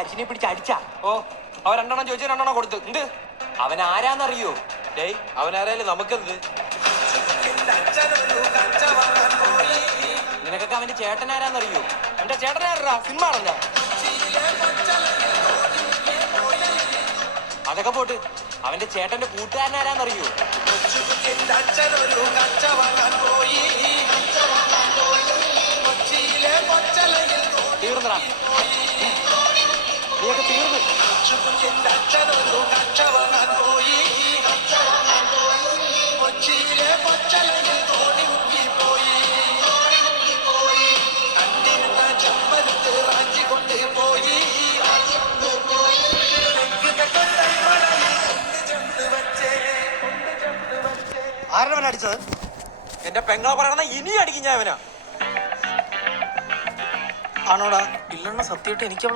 അരിശിനെ പിടിച്ച് അടിച്ചാ. ഓ അവൻ 2 എണ്ണം ചോദിച്ചു 2 എണ്ണം കൊടുത്തു. എന്ത് അവൻ ആരാന്നറിയോ? ഡേയ് അവനാരായാലും നമുക്കെന്ത്? നിനക്കൊക്കെ അവന്റെ ചേട്ടൻ ആരാന്നറിയോ? എന്റെ ചേട്ടനാരാ? സിനിമ ആണല്ല. അതൊക്കെ പോട്ട് അവന്റെ ചേട്ടന്റെ കൂട്ടുകാരനാരാന്നറിയോ? തീർന്നടാ, നീയൊക്കെ തീർന്നു. ആരവൻ അടിച്ചത്? എന്റെ പെങ്ങളെ പറയണ ഇനി അടിക്കും ഞാൻ അവനാ. ആണോടാ? ഇല്ലെന്ന സത്യമായിട്ട് എനിക്ക്